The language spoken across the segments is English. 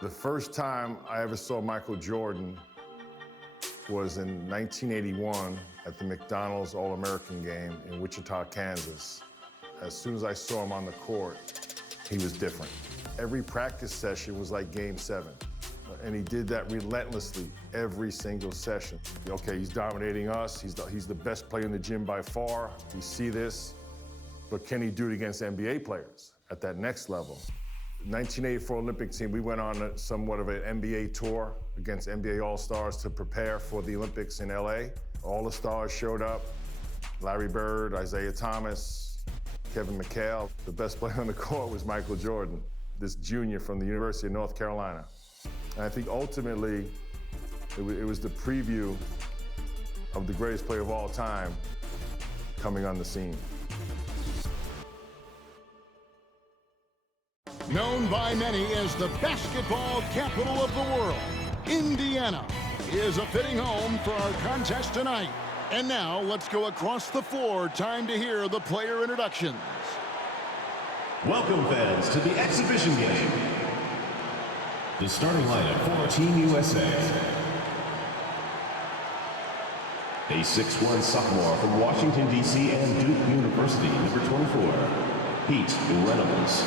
The first time I ever saw Michael Jordan was in 1981 at the McDonald's All-American game in Wichita, Kansas. As soon as I saw him on the court, he was different. Every practice session was like Game 7. And he did that relentlessly every single session. Okay, he's dominating us. He's the best player in the gym by far. We see this. But can he do it against NBA players at that next level? 1984 Olympic team, we went on somewhat of an NBA tour against NBA All-Stars to prepare for the Olympics in LA. All the stars showed up. Larry Bird, Isaiah Thomas, Kevin McHale. The best player on the court was Michael Jordan, this junior from the University of North Carolina. And I think ultimately, it was the preview of the greatest player of all time coming on the scene. Known by many as the basketball capital of the world, Indiana is a fitting home for our contest tonight. And now, let's go across the floor. Time to hear the player introductions. Welcome, fans, to the exhibition game. The starting lineup for Team USA. A 6'1" sophomore from Washington, D.C. and Duke University, number 24, Pete Reynolds.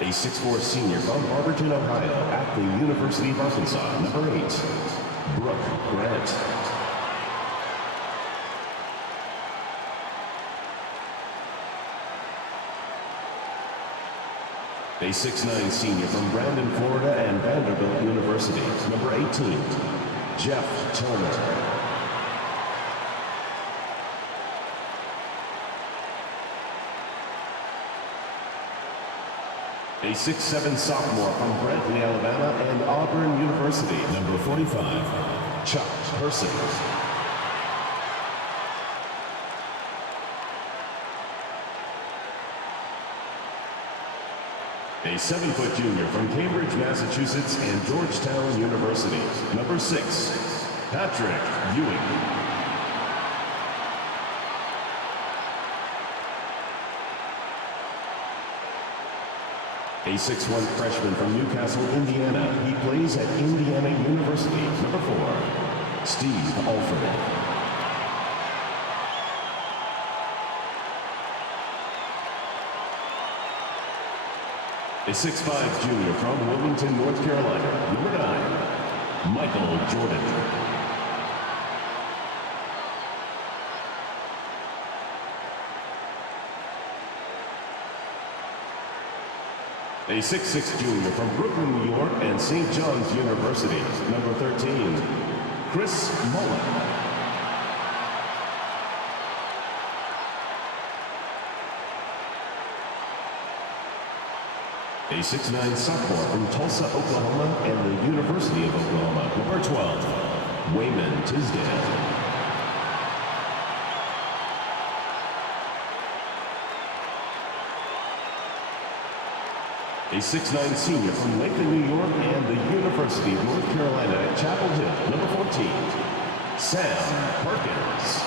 A 6'4" senior from Barberton, Ohio, at the University of Arkansas, number 8, Brooke Grant. A 6'9" senior from Brandon, Florida, and Vanderbilt University, number 18, Jeff Tillman. A 6'7" sophomore from Brantley, Alabama, and Auburn University, number 45, Chuck Person. A 7-foot junior from Cambridge, Massachusetts, and Georgetown University, number 6, Patrick Ewing. A 6'1" freshman from Newcastle, Indiana. He plays at Indiana University, number 4, Steve Alford. A 6'5" junior from Wilmington, North Carolina, number 9, Michael Jordan. A 6'6" junior from Brooklyn, New York, and St. John's University, number 13, Chris Mullen. A 6'9" sophomore from Tulsa, Oklahoma, and the University of Oklahoma, number 12, Wayman Tisdale. A 6'9" senior from Lincoln, New York, and the University of North Carolina at Chapel Hill, number 14, Sam Perkins.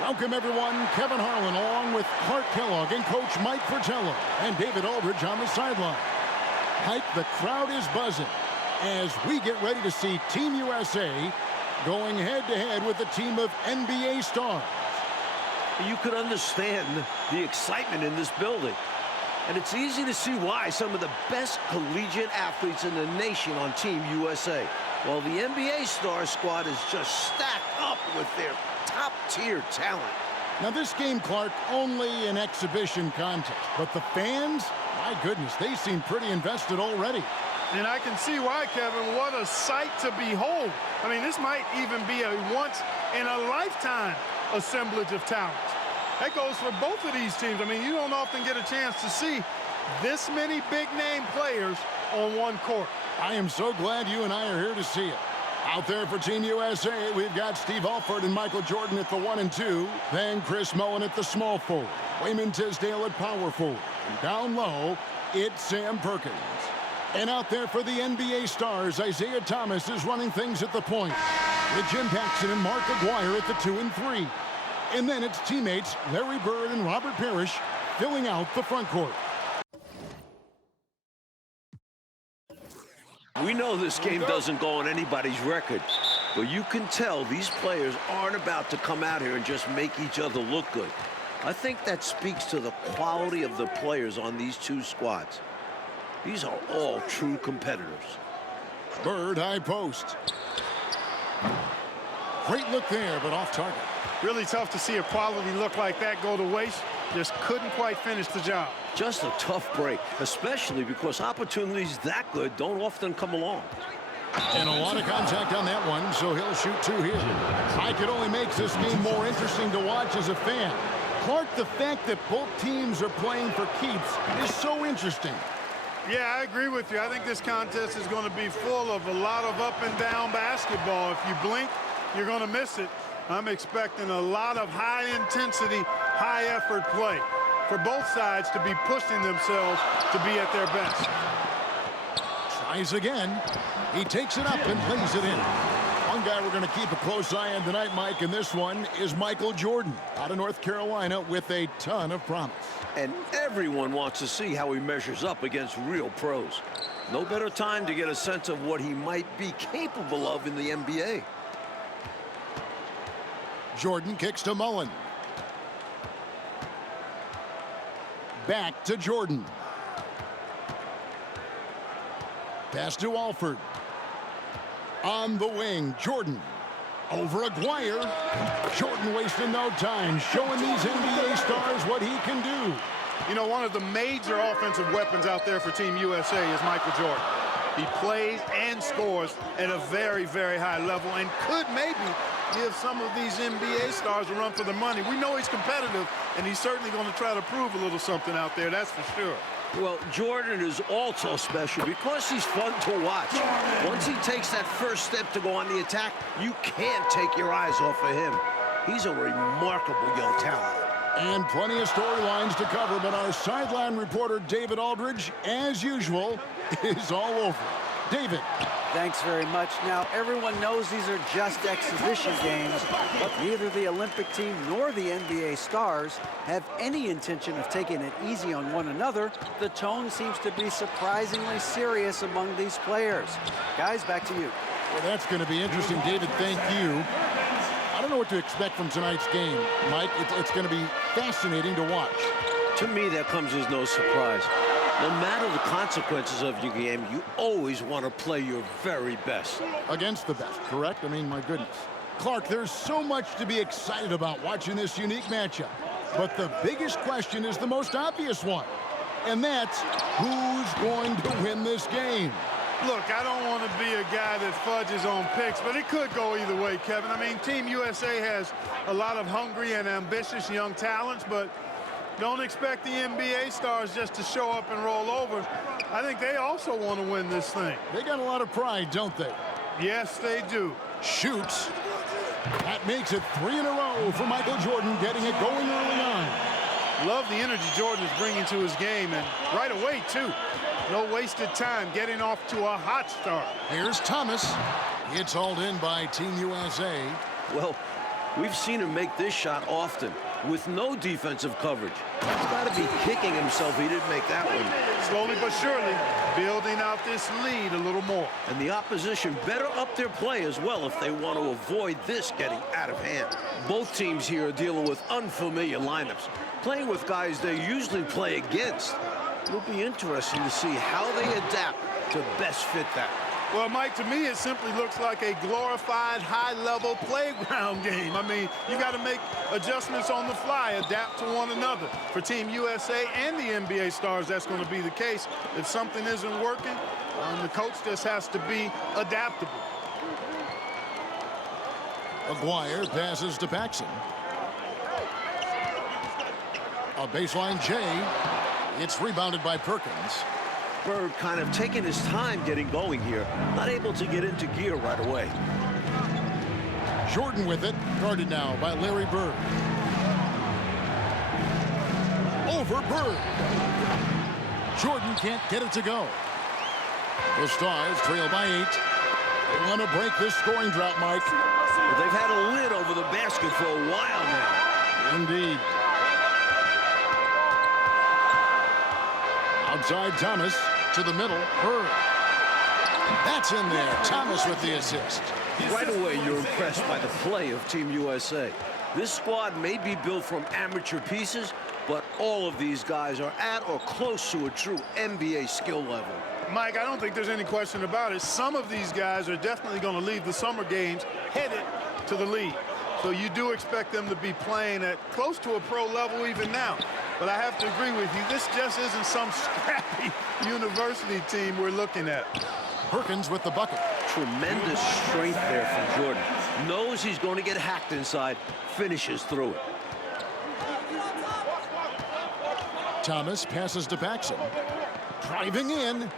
Welcome, everyone. Kevin Harlan along with Clark Kellogg and Coach Mike Fratello and David Aldridge on the sideline. Hype, the crowd is buzzing as we get ready to see Team USA going head-to-head with a team of NBA stars. You could understand the excitement in this building. And it's easy to see why some of the best collegiate athletes in the nation on Team USA. While the NBA star squad is just stacked up with their top-tier talent. Now this game, Clark, only an exhibition contest. But the fans, my goodness, they seem pretty invested already. And I can see why, Kevin. What a sight to behold. I mean, this might even be a once-in-a-lifetime assemblage of talent. That goes for both of these teams. I mean, you don't often get a chance to see this many big-name players on one court. I am so glad you and I are here to see it. Out there for Team USA, we've got Steve Alford and Michael Jordan at the 1 and 2. Then Chris Mullen at the small forward. Wayman Tisdale at power forward. And down low, it's Sam Perkins. And out there for the NBA stars, Isaiah Thomas is running things at the point, with Jim Paxson and Mark Aguirre at the 2 and 3. And then it's teammates Larry Bird and Robert Parrish filling out the front court. We know this game doesn't go on anybody's record, but you can tell these players aren't about to come out here and just make each other look good. I think that speaks to the quality of the players on these two squads. These are all true competitors. Bird, high post. Great look there, but off target. Really tough to see a quality look like that go to waste. Just couldn't quite finish the job. Just a tough break, especially because opportunities that good don't often come along. And a lot of contact on that one, so he'll shoot 2 here. I could only make this game more interesting to watch as a fan. Clark, the fact that both teams are playing for keeps is so interesting. Yeah, I agree with you. I think this contest is going to be full of a lot of up and down basketball. If you blink, you're going to miss it. I'm expecting a lot of high-intensity, high-effort play for both sides to be pushing themselves to be at their best. Tries again. He takes it up and plays it in. One guy we're going to keep a close eye on tonight, Mike, and this one is Michael Jordan out of North Carolina with a ton of promise. And everyone wants to see how he measures up against real pros. No better time to get a sense of what he might be capable of in the NBA. Jordan kicks to Mullen. Back to Jordan. Pass to Alford. On the wing, Jordan. Over Aguirre. Jordan wasting no time, showing these NBA stars what he can do. You know, one of the major offensive weapons out there for Team USA is Michael Jordan. He plays and scores at a very, very high level and could maybe give some of these NBA stars a run for the money. We know he's competitive, and he's certainly going to try to prove a little something out there, that's for sure. Well, Jordan is also special because he's fun to watch. Once he takes that first step to go on the attack, you can't take your eyes off of him. He's a remarkable young talent. And plenty of storylines to cover, but our sideline reporter, David Aldridge, as usual, is all over. David. Thanks very much. Now, everyone knows these are just exhibition games, but neither the Olympic team nor the NBA stars have any intention of taking it easy on one another. The tone seems to be surprisingly serious among these players. Guys, back to you. Well, that's going to be interesting, David. Thank you. I don't know what to expect from tonight's game, Mike. It's going to be fascinating to watch. To me, that comes as no surprise. No matter the consequences of your game, you always want to play your very best. Against the best, correct? I mean, my goodness. Clark, there's so much to be excited about watching this unique matchup. But the biggest question is the most obvious one. And that's who's going to win this game? Look, I don't want to be a guy that fudges on picks, but it could go either way, Kevin. I mean, Team USA has a lot of hungry and ambitious young talents, but don't expect the NBA stars just to show up and roll over. I think they also want to win this thing. They got a lot of pride, don't they? Yes, they do. Shoots. That makes it 3 in a row for Michael Jordan, getting it going early on. Love the energy Jordan is bringing to his game, and right away, too. No wasted time getting off to a hot start. Here's Thomas. It's hauled in by Team USA. Well, we've seen him make this shot often with no defensive coverage. He's got to be kicking himself he didn't make that one. Slowly but surely, building out this lead a little more. And the opposition better up their play as well if they want to avoid this getting out of hand. Both teams here are dealing with unfamiliar lineups, playing with guys they usually play against. It'll be interesting to see how they adapt to best fit that. Well, Mike, to me, it simply looks like a glorified high-level playground game. I mean, you got to make adjustments on the fly, adapt to one another. For Team USA and the NBA stars, that's going to be the case. If something isn't working, the coach just has to be adaptable. Aguirre passes to Paxson. A baseline J. It's rebounded by Perkins. Bird kind of taking his time getting going here, not able to get into gear right away. Jordan with it, guarded now by Larry Bird. Over Bird. Jordan can't get it to go. The Stars trail by 8. They want to break this scoring drought, Mike. Well, they've had a lid over the basket for a while now. Indeed. Outside Thomas to the middle. Bird. That's in there. Thomas with the assist. Right away, you're impressed by the play of Team USA. This squad may be built from amateur pieces, but all of these guys are at or close to a true NBA skill level. Mike, I don't think there's any question about it. Some of these guys are definitely going to leave the summer games headed to the league. So you do expect them to be playing at close to a pro level even now. But I have to agree with you, this just isn't some scrappy university team we're looking at. Perkins with the bucket. Tremendous strength there from Jordan. Knows he's going to get hacked inside, finishes through it. Thomas passes to Paxson. Driving in.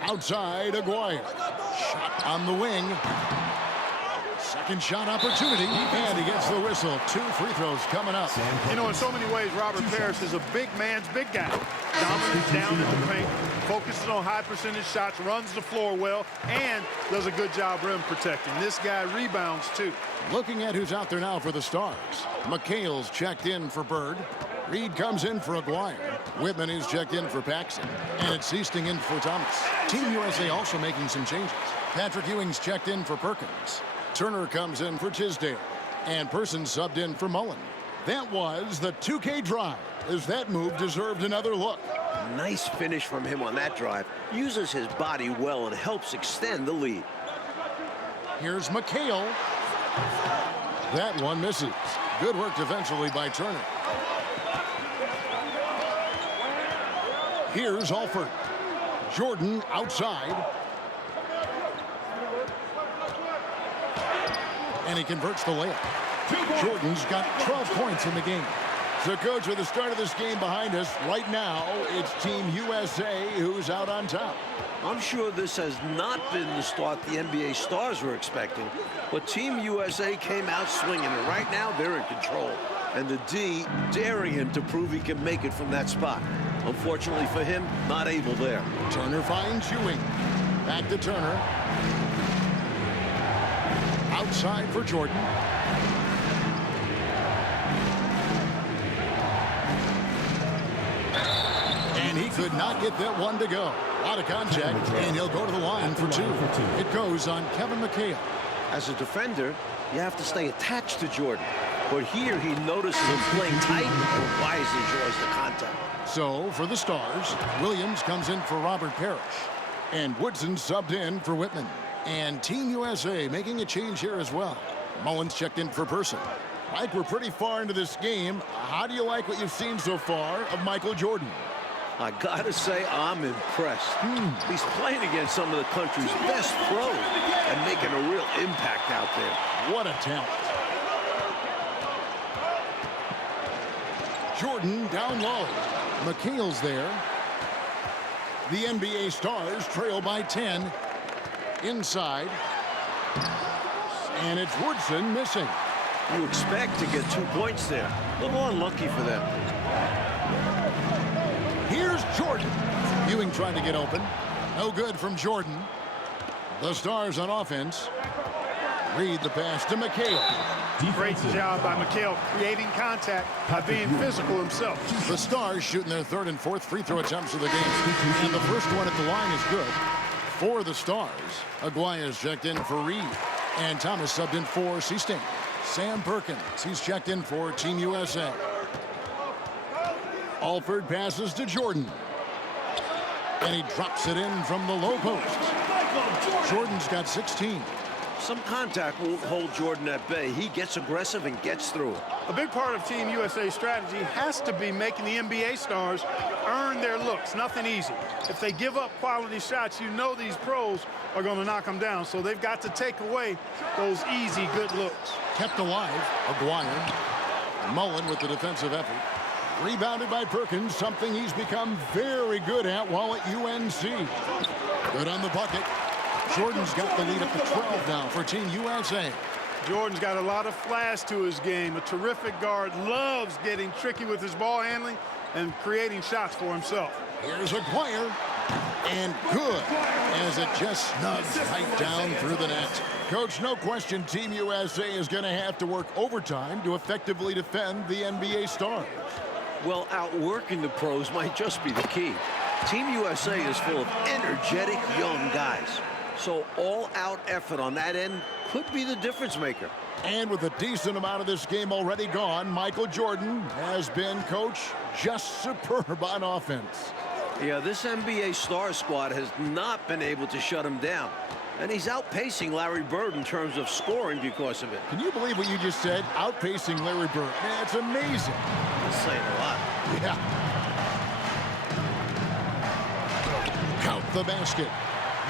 Outside, Aguirre. Shot on the wing. Second shot opportunity, and he gets the whistle. 2 free throws coming up. You know, in so many ways, Robert Parrish is a big man's big guy. Dominant down in the paint, focuses on high percentage shots, runs the floor well, and does a good job rim protecting. This guy rebounds, too. Looking at who's out there now for the Stars. McHale's checked in for Bird. Reed comes in for Aguirre. Whitman is checked in for Paxson. And it's Easting in for Thomas. Team USA also making some changes. Patrick Ewing's checked in for Perkins. Turner comes in for Tisdale. And Person subbed in for Mullen. That was the 2K drive, as that move deserved another look. Nice finish from him on that drive. Uses his body well and helps extend the lead. Here's McHale. That one misses. Good work defensively by Turner. Here's Alford. Jordan outside. And he converts the layup. Jordan's got 12 points in the game. So, Coach, with the start of this game behind us, right now, it's Team USA who's out on top. I'm sure this has not been the start the NBA Stars were expecting, but Team USA came out swinging, and right now they're in control. And the D daring him to prove he can make it from that spot. Unfortunately for him, not able there. Turner finds Ewing. Back to Turner. Outside for Jordan. And he could not get that one to go. Out of contact, and he'll go to the line for 2. It goes on Kevin McHale. As a defender, you have to stay attached to Jordan. But here he notices him playing tight and wisely draws the contact. So for the Stars, Williams comes in for Robert Parrish. And Woodson subbed in for Whitman. And Team USA making a change here as well. Mullins checked in for Person. Mike, we're pretty far into this game. How do you like what you've seen so far of Michael Jordan? I gotta say, I'm impressed. He's playing against some of the country's best pros and making a real impact out there. What a talent. Jordan down low. McHale's there. The NBA Stars trail by 10. Inside. And it's Woodson missing. You expect to get 2 points there. A little unlucky for them. Here's Jordan. Ewing trying to get open. No good from Jordan. The Stars on offense. Reed the pass to McHale. Great job by McHale creating contact by being physical himself. The Stars shooting their 3rd and 4th free throw attempts of the game. And the first one at the line is good. For the Stars, Aguirre's checked in for Reed. And Thomas subbed in for Seasting. Sam Perkins, he's checked in for Team USA. Alford passes to Jordan. And he drops it in from the low post. Jordan's got 16. Some contact won't hold Jordan at bay. He gets aggressive and gets through it. A big part of Team USA's strategy has to be making the NBA stars earn their looks. Nothing easy. If they give up quality shots, you know these pros are going to knock them down. So they've got to take away those easy, good looks. Kept alive, Aguirre. Mullen with the defensive effort. Rebounded by Perkins, something he's become very good at while at UNC. Good on the bucket. Jordan's got the lead up to 12 now for Team USA. Jordan's got a lot of flash to his game. A terrific guard, loves getting tricky with his ball handling and creating shots for himself. Here's Aguirre, and good, as it just snugs right down through the net. Coach, no question Team USA is going to have to work overtime to effectively defend the NBA stars. Well, outworking the pros might just be the key. Team USA is full of energetic young guys. So all-out effort on that end could be the difference maker. And with a decent amount of this game already gone, Michael Jordan has been, Coach, just superb on offense. Yeah, this NBA star squad has not been able to shut him down. And he's outpacing Larry Bird in terms of scoring because of it. Can you believe what you just said? Outpacing Larry Bird. Man, it's amazing. That's saying a lot. Yeah. Count the basket.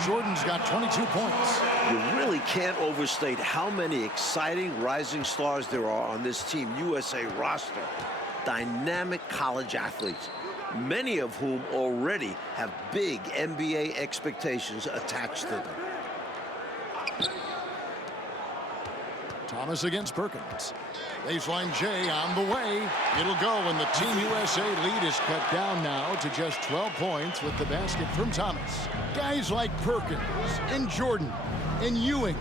Jordan's got 22 points. You really can't overstate how many exciting rising stars there are on this Team USA roster. Dynamic college athletes, many of whom already have big NBA expectations attached to them. Thomas against Perkins. Baseline J on the way. It'll go, and the Team USA lead is cut down now to just 12 points with the basket from Thomas. Guys like Perkins and Jordan and Ewing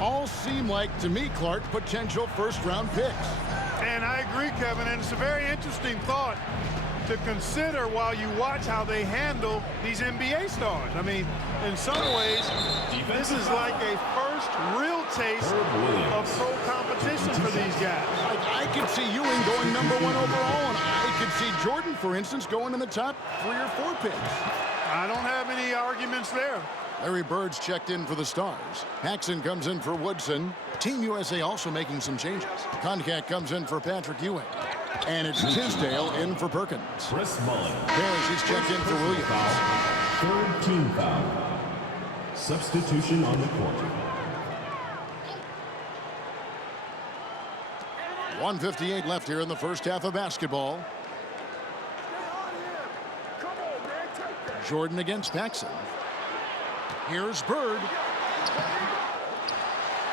all seem like, to me, Clark, potential first-round picks. And I agree, Kevin, and it's a very interesting thought to consider while you watch how they handle these NBA stars. I mean, in some ways, this is like a first real taste of pro competition for these guys. I could see Ewing going #1 overall, and I could see Jordan, for instance, going in the top 3 or 4 picks. I don't have any arguments there. Larry Bird's checked in for the Stars. Paxson comes in for Woodson. Team USA also making some changes. Concat comes in for Patrick Ewing. And it's Tisdale in for Perkins. Chris Mullin. Parrish is checked in for Williams. Third team foul. Substitution on the court. 1:58 left here in the first half of basketball. Jordan against Paxson. Here's Bird.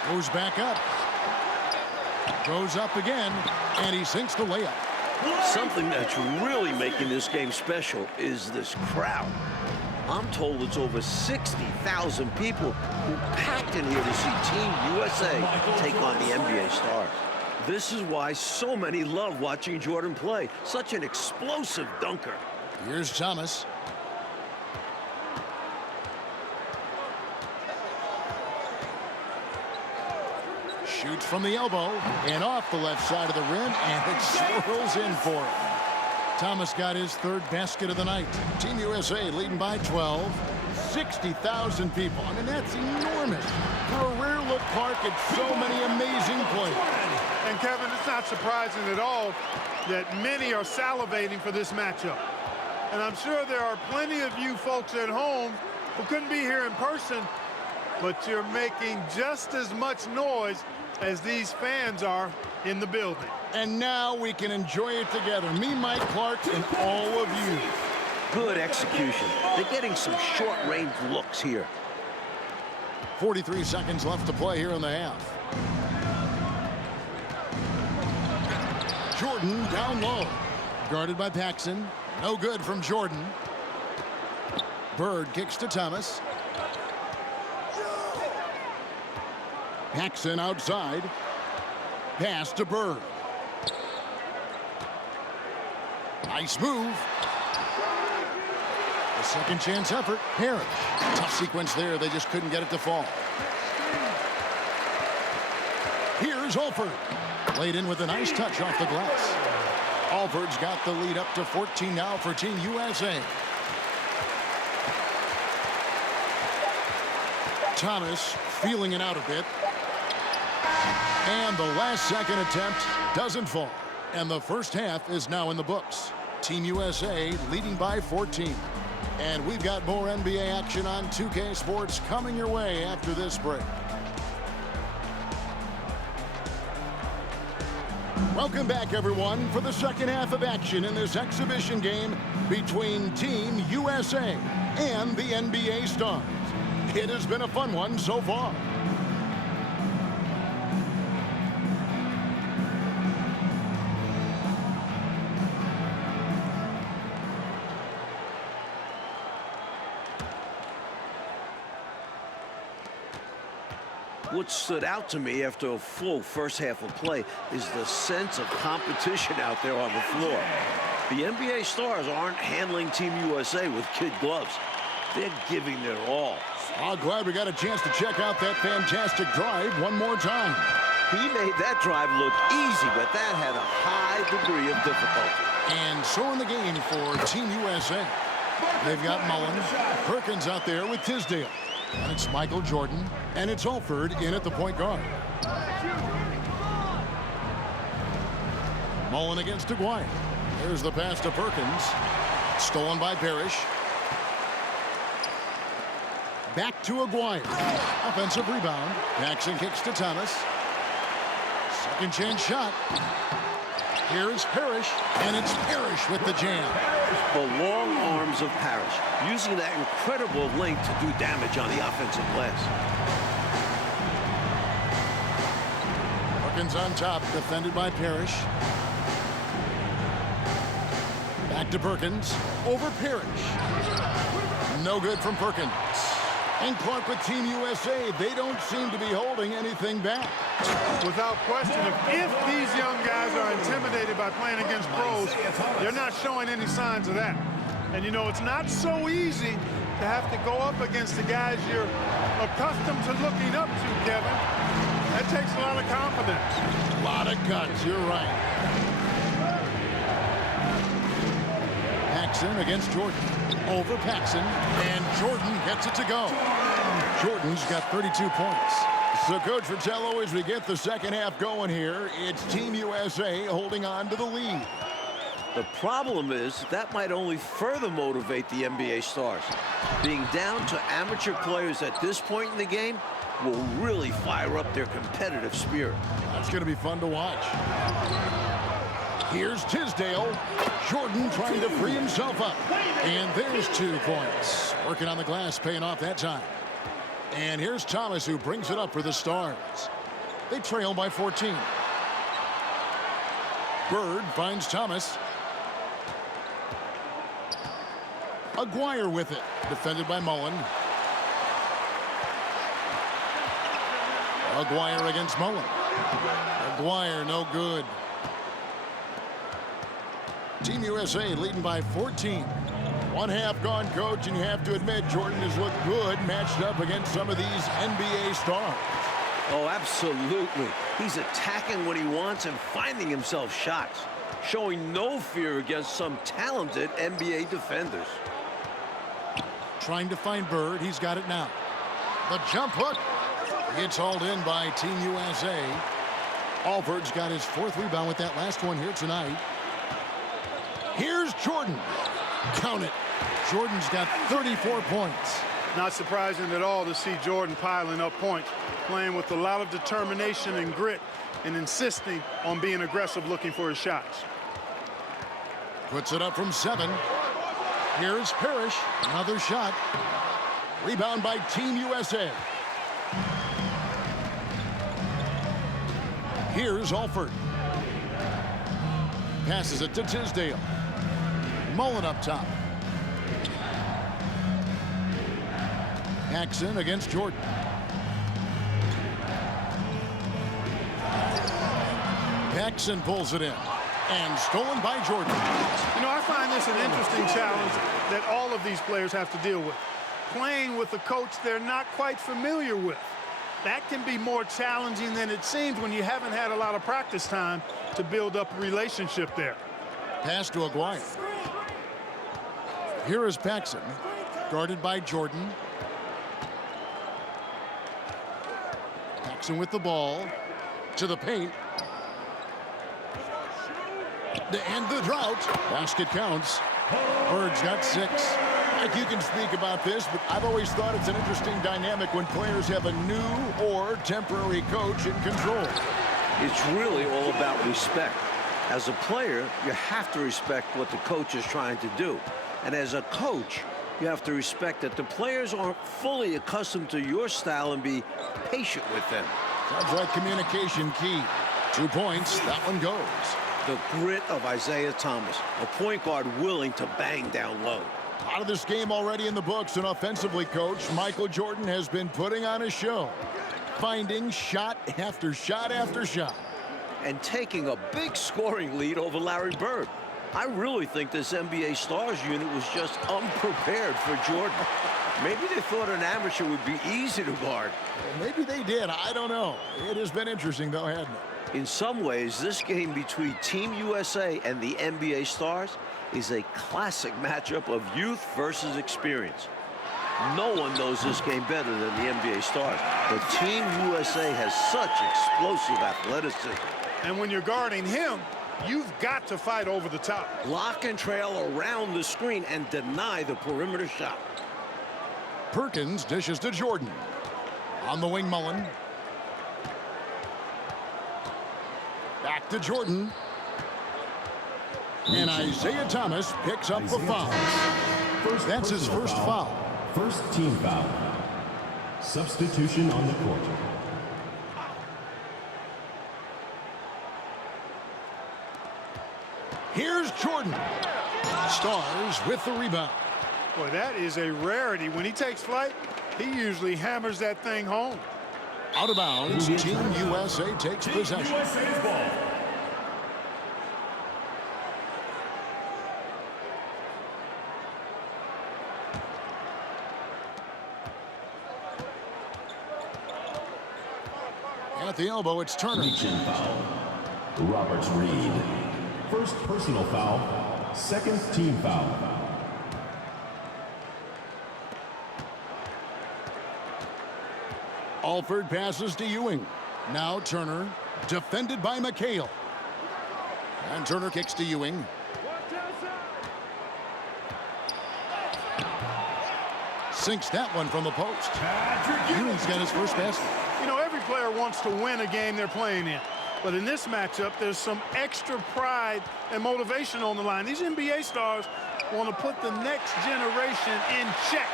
Goes back up. Goes up again, and he sinks the layup. Something that's really making this game special is this crowd. I'm told it's over 60,000 people who packed in here to see Team USA take on the NBA stars. This is why so many love watching Jordan play. Such an explosive dunker. Here's Thomas. Shoots from the elbow and off the left side of the rim, and it swirls in for him. Thomas got his 3rd basket of the night. Team USA leading by 12. 60,000 people. I mean, that's enormous. For a rare look, Clark, at so many amazing players. And Kevin, it's not surprising at all that many are salivating for this matchup. And I'm sure there are plenty of you folks at home who couldn't be here in person, but you're making just as much noise as these fans are in the building. And now we can enjoy it together. Me, Mike Clark, and all of you. Good execution. They're getting some short-range looks here. 43 seconds left to play here in the half. Jordan down low. Guarded by Paxson. No good from Jordan. Bird kicks to Thomas. Paxson outside. Pass to Bird. Nice move. A second chance effort. Parrish. Tough sequence there. They just couldn't get it to fall. Here's Alford. Laid in with a nice touch off the glass. Alford's got the lead up to 14 now for Team USA. Thomas feeling it out a bit. And the last second attempt doesn't fall. And the first half is now in the books. Team USA leading by 14. And we've got more NBA action on 2K Sports coming your way after this break. Welcome back, everyone, for the second half of action in this exhibition game between Team USA and the NBA Stars. It has been a fun one so far. What stood out to me after a full first half of play is the sense of competition out there on the floor. The NBA stars aren't handling Team USA with kid gloves. They're giving their all. I'm glad we got a chance to check out that fantastic drive one more time. He made that drive look easy, but that had a high degree of difficulty. And so in the game for Team USA. They've got Mullen, Perkins out there with Tisdale. And it's Michael Jordan, and it's Alford in at the point guard. Mullen against Aguirre. There's the pass to Perkins. Stolen by Parrish. Back to Aguirre. Offensive rebound. Paxson kicks to Thomas. Second chance shot. Here's Parrish, and it's Parrish with the jam. The long arms of Parrish, using that incredible length to do damage on the offensive glass. Perkins on top, defended by Parrish. Back to Perkins, over Parrish. No good from Perkins. And Clark with Team USA, they don't seem to be holding anything back. Without question, if these young guys are intimidated by playing against pros, they're not showing any signs of that. And, you know, it's not so easy to have to go up against the guys you're accustomed to looking up to, Kevin. That takes a lot of confidence. A lot of guts, you're right. Paxson against Jordan. Over Paxson, and Jordan gets it to go. Jordan's got 32 points. So, Coach Fratello, as we get the second half going here, it's Team USA holding on to the lead. The problem is that might only further motivate the NBA stars. Being down to amateur players at this point in the game will really fire up their competitive spirit. That's going to be fun to watch. Here's Tisdale. Jordan trying to free himself up. And there's 2 points. Working on the glass, paying off that time. And here's Thomas, who brings it up for the Stars. They trail by 14. Bird finds Thomas. Aguirre with it. Defended by Mullen. Aguirre against Mullen. Aguirre, no good. Team USA leading by 14. One half gone, Coach, and you have to admit Jordan has looked good matched up against some of these NBA stars. Oh, absolutely. He's attacking when he wants and finding himself shots, showing no fear against some talented NBA defenders. Trying to find Bird. He's got it now. The jump hook gets hauled in by Team USA. Alford's got his 4th rebound with that last one here tonight. Here's Jordan. Count it. Jordan's got 34 points. Not surprising at all to see Jordan piling up points, playing with a lot of determination and grit, and insisting on being aggressive looking for his shots. Puts it up from 7. Here's Parrish. Another shot. Rebound by Team USA. Here's Alford. Passes it to Tisdale. Mullen up top. Paxson against Jordan. Paxson pulls it in. And stolen by Jordan. You know, I find this an interesting challenge that all of these players have to deal with. Playing with a coach they're not quite familiar with. That can be more challenging than it seems when you haven't had a lot of practice time to build up a relationship there. Pass to Aguirre. Here is Paxson, guarded by Jordan. Paxson with the ball to the paint. To end the drought. Basket counts. Bird's got 6. Mike, you can speak about this, but I've always thought it's an interesting dynamic when players have a new or temporary coach in control. It's really all about respect. As a player, you have to respect what the coach is trying to do. And as a coach, you have to respect that the players aren't fully accustomed to your style and be patient with them. Sounds like communication key. 2 points. That one goes. The grit of Isaiah Thomas, a point guard willing to bang down low. Out of this game already in the books, and offensively, Coach, Michael Jordan has been putting on a show. finding shot after shot after shot. And taking a big scoring lead over Larry Bird. I really think this NBA Stars unit was just unprepared for Jordan. Maybe they thought an amateur would be easy to guard. Well, maybe they did. I don't know. It has been interesting, though, hasn't it? In some ways, this game between Team USA and the NBA Stars is a classic matchup of youth versus experience. No one knows this game better than the NBA Stars, but Team USA has such explosive athleticism. And when you're guarding him, you've got to fight over the top. Lock and trail around the screen and deny the perimeter shot. Perkins dishes to Jordan. On the wing, Mullen. Back to Jordan. And Isaiah Thomas picks up the foul. That's his first foul. First team foul. Substitution on the court. Here's Jordan. Stars with the rebound. Boy, that is a rarity. When he takes flight, he usually hammers that thing home. Out of bounds, Team USA takes possession. USA's ball. At the elbow, it's Turner. Reaching foul. Roberts Reed. First personal foul. Second team foul. Alford passes to Ewing. Now Turner, defended by McHale. And Turner kicks to Ewing. Sinks that one from the post. Ewing's got his first basket. You know, every player wants to win a game they're playing in. But in this matchup, there's some extra pride and motivation on the line. These NBA stars want to put the next generation in check.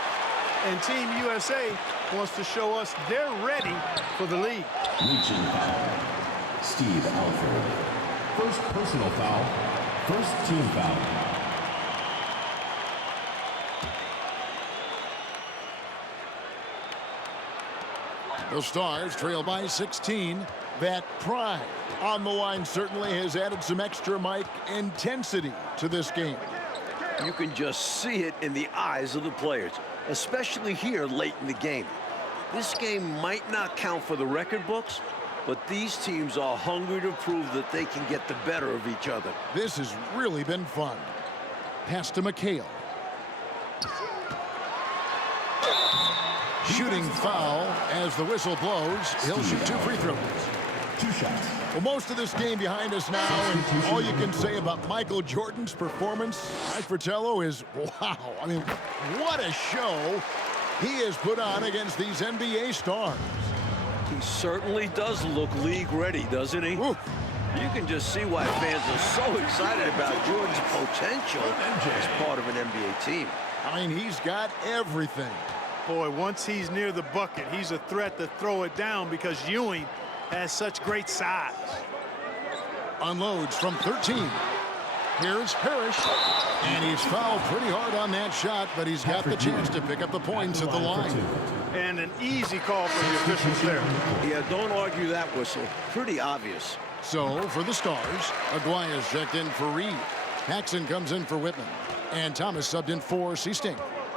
And Team USA wants to show us they're ready for the lead. Reaching foul. Steve Alford. First personal foul. First team foul. The Stars trail by 16. That pride on the line certainly has added some extra intensity to this game. You can just see it in the eyes of the players, especially here late in the game. This game might not count for the record books, but these teams are hungry to prove that they can get the better of each other. This has really been fun. Pass to McHale. Shooting foul as the whistle blows. He'll shoot 2 free throws. 2 shots. Well, most of this game behind us now, and all you can say about Michael Jordan's performance, Mike Fratello, is wow. I mean, what a show he has put on against these NBA stars. He certainly does look league ready, doesn't he? Ooh. You can just see why fans are so excited about Jordan's potential as part of an NBA team. I mean, he's got everything. Boy, once he's near the bucket, he's a threat to throw it down because Ewing has such great size. Unloads from 13. Here's Parrish. And he's fouled pretty hard on that shot, but he's got the chance to pick up the points at the line. And an easy call from the officials there. Yeah, don't argue that whistle. Pretty obvious. So, for the Stars, Aguirre's checked in for Reed. Paxson comes in for Whitman. And Thomas subbed in for Seasting.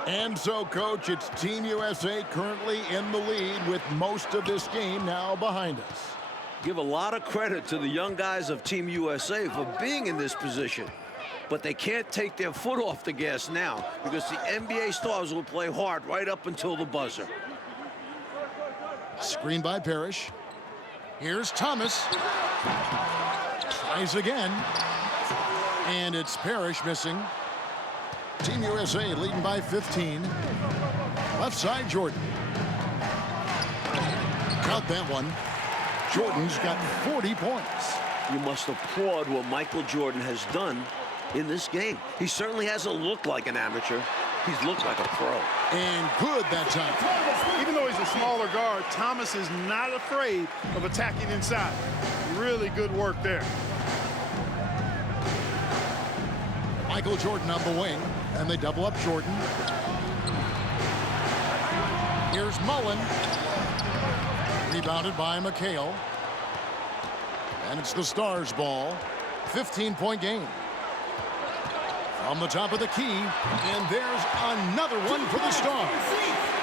And so, Coach, it's Team USA currently in the lead with most of this game now behind us. Give a lot of credit to the young guys of Team USA for being in this position. But they can't take their foot off the gas now because the NBA Stars will play hard right up until the buzzer. Screen by Parrish. Here's Thomas. Tries again. And it's Parrish missing. Team USA leading by 15. Left side, Jordan. Count that one. Jordan's got 40 points. You must applaud what Michael Jordan has done in this game. He certainly hasn't looked like an amateur. He's looked like a pro. And good that time. Even though he's a smaller guard, Thomas is not afraid of attacking inside. Really good work there. Michael Jordan on the wing, and they double up Jordan. Here's Mullen. Rebounded by McHale. And it's the Stars' ball. 15-point game. From the top of the key, and there's another one for the Stars.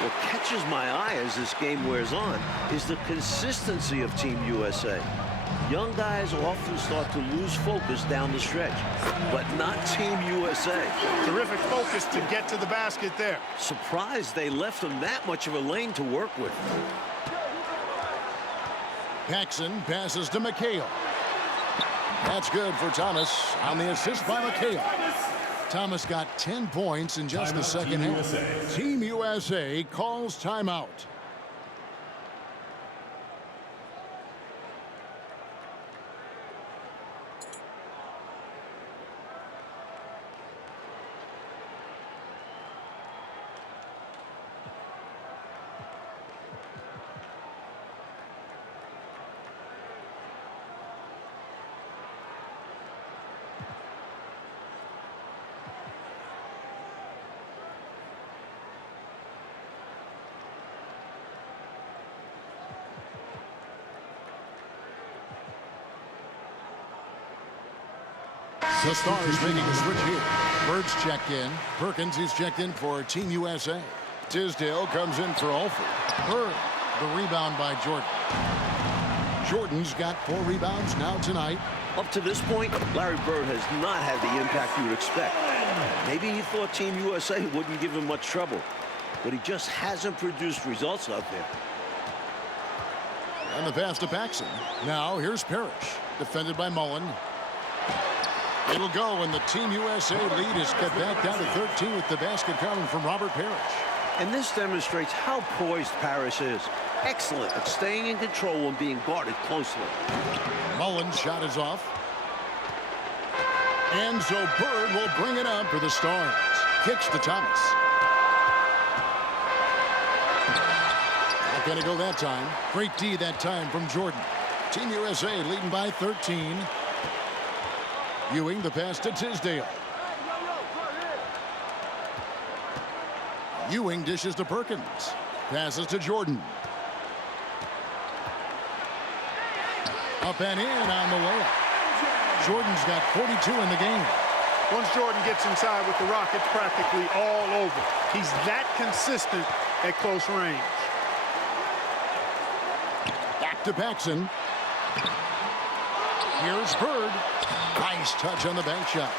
What catches my eye as this game wears on is the consistency of Team USA. Young guys often start to lose focus down the stretch, but not Team USA. Terrific focus to get to the basket there. Surprised they left them that much of a lane to work with. Paxson passes to McHale. That's good for Thomas on the assist by McHale. Thomas got 10 points in just the second half. Team USA calls timeout. The Stars making a switch here. Bird's checked in. Perkins is checked in for Team USA. Tisdale comes in for Alford. Bird, the rebound by Jordan. Jordan's got 4 rebounds now tonight. Up to this point, Larry Bird has not had the impact you would expect. Maybe he thought Team USA wouldn't give him much trouble, but he just hasn't produced results out there. And the pass to Paxson. Now here's Parrish, defended by Mullen. It'll go, and the Team USA lead is cut back down to 13 with the basket coming from Robert Parrish. And this demonstrates how poised Parrish is. Excellent at staying in control and being guarded closely. Mullen's shot is off. And so Bird will bring it up for the Stars. Kicks to Thomas. Not going to go that time. Great D that time from Jordan. Team USA leading by 13. Ewing the pass to Tisdale. Ewing dishes to Perkins. Passes to Jordan. Up and in on the layup. Jordan's got 42 in the game. Once Jordan gets inside with the rock, it's practically all over. He's that consistent at close range. Back to Paxson. Here's Bird. Nice touch on the bank shot.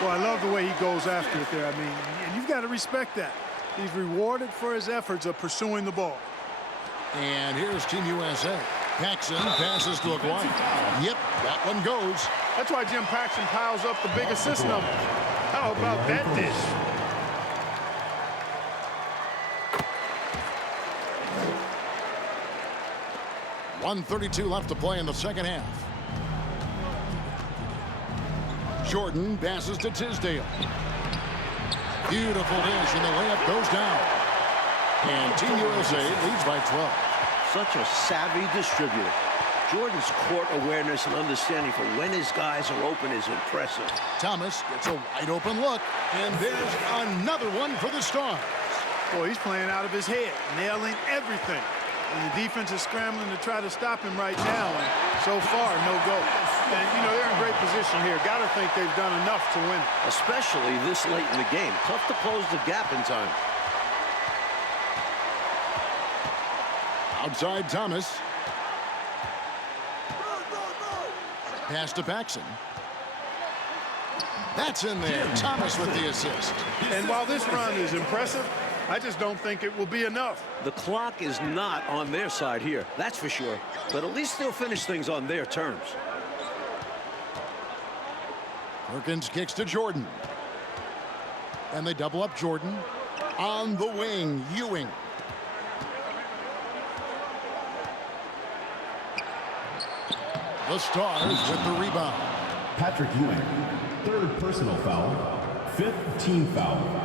Well, I love the way he goes after it there. I mean, and you've got to respect that. He's rewarded for his efforts of pursuing the ball. And here's Team USA. Paxson passes to Aguirre. Yep, that one goes. That's why Jim Paxson piles up the big assist numbers. How about that dish? .132 left to play in the second half. Jordan passes to Tisdale. Beautiful dish, and the layup goes down. And Team USA leads by 12. Such a savvy distributor. Jordan's court awareness and understanding for when his guys are open is impressive. Thomas gets a wide open look, and there's another one for the Stars. Boy, he's playing out of his head, nailing everything. And the defense is scrambling to try to stop him right now, and so far, no go. And, you know, they're in great position here. Got to think they've done enough to win. Especially this late in the game. Tough to close the gap in time. Outside Thomas. Pass to Paxson. That's in there. Thomas with the assist. And while this run is impressive, I just don't think it will be enough. The clock is not on their side here, that's for sure. But at least they'll finish things on their terms. Perkins kicks to Jordan. And they double up Jordan. On the wing, Ewing. The Stars with the rebound. Patrick Ewing, 3rd personal foul, 5th team foul.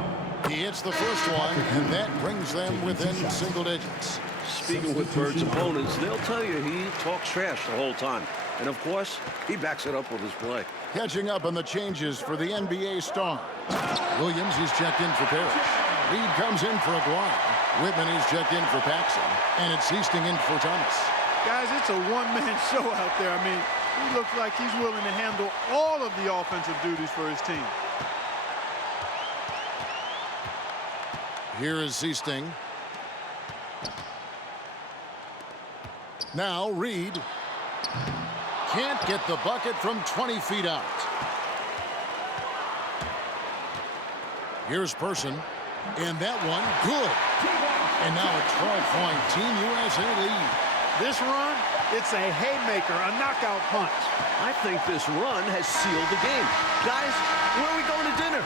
He hits the first one, and that brings them within single digits. Speaking with Bird's opponents, they'll tell you he talks trash the whole time. And of course, he backs it up with his play. Catching up on the changes for the NBA Stars. Williams is checked in for Parrish. Reed comes in for Aguirre. Whitman is checked in for Paxson. And it's Easting in for Thomas. Guys, it's a one-man show out there. I mean, he looks like he's willing to handle all of the offensive duties for his team. Here is Seasting. Now Reed. Can't get the bucket from 20 feet out. Here's Person. And that one, good. And now a 12-point Team USA lead. This run, it's a haymaker, a knockout punch. I think this run has sealed the game. Guys, where are we going to dinner?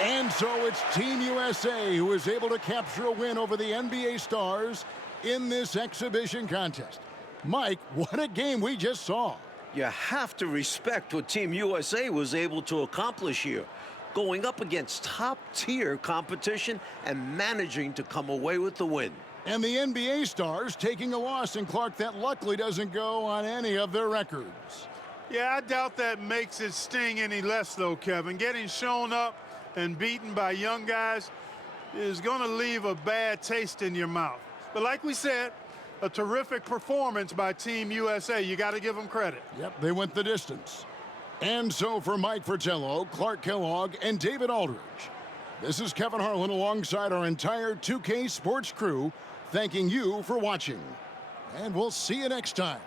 And so it's Team USA who is able to capture a win over the NBA Stars in this exhibition contest. Mike, what a game we just saw. You have to respect what Team USA was able to accomplish here, going up against top-tier competition and managing to come away with the win. And the NBA Stars taking a loss in Clark that luckily doesn't go on any of their records. Yeah, I doubt that makes it sting any less, though, Kevin. Getting shown up and beaten by young guys is going to leave a bad taste in your mouth. But like we said, a terrific performance by Team USA. You got to give them credit. Yep, they went the distance. And so for Mike Fratello, Clark Kellogg, and David Aldridge, this is Kevin Harlan alongside our entire 2K Sports crew, thanking you for watching. And we'll see you next time.